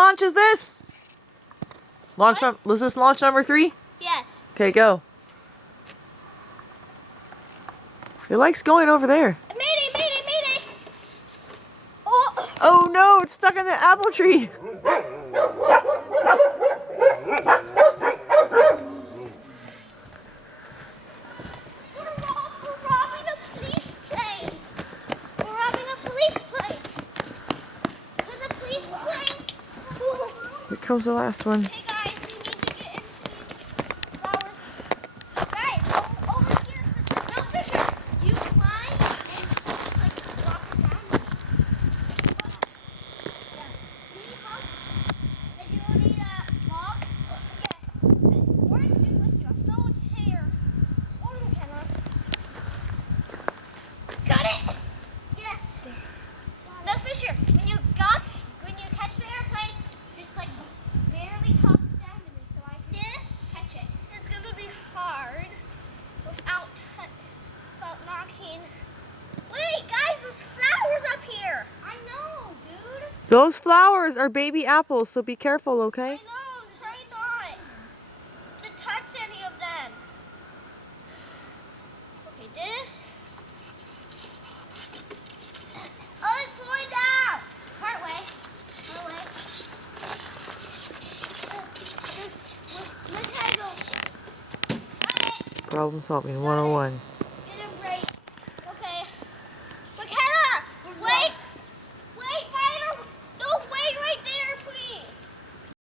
launch is this? Was this launch number 3? Yes. Okay, go. It likes going over there. Mayday, mayday, mayday! Oh! Oh no, it's stuck in the apple tree. Here comes the last one. Hey guys, we need to get into these flowers. Guys, over here. No, Fisher, you climb and like walk down. Yeah. You need help? And you need a log? Yes. Okay. Or I can just lift you up. No, it's here. Or the camera. Got it? Yes. Now, Fisher, when you catch the airplane, just like barely toss it down to me so I can catch it. It's gonna be hard without knocking. Wait, guys, there's flowers up here. I know, dude. Those flowers are baby apples, so be careful, okay? I know, try not to touch any of them. Okay, this. Oh, it's falling down. Part way. Look how I go. Got it. Problem solving 101.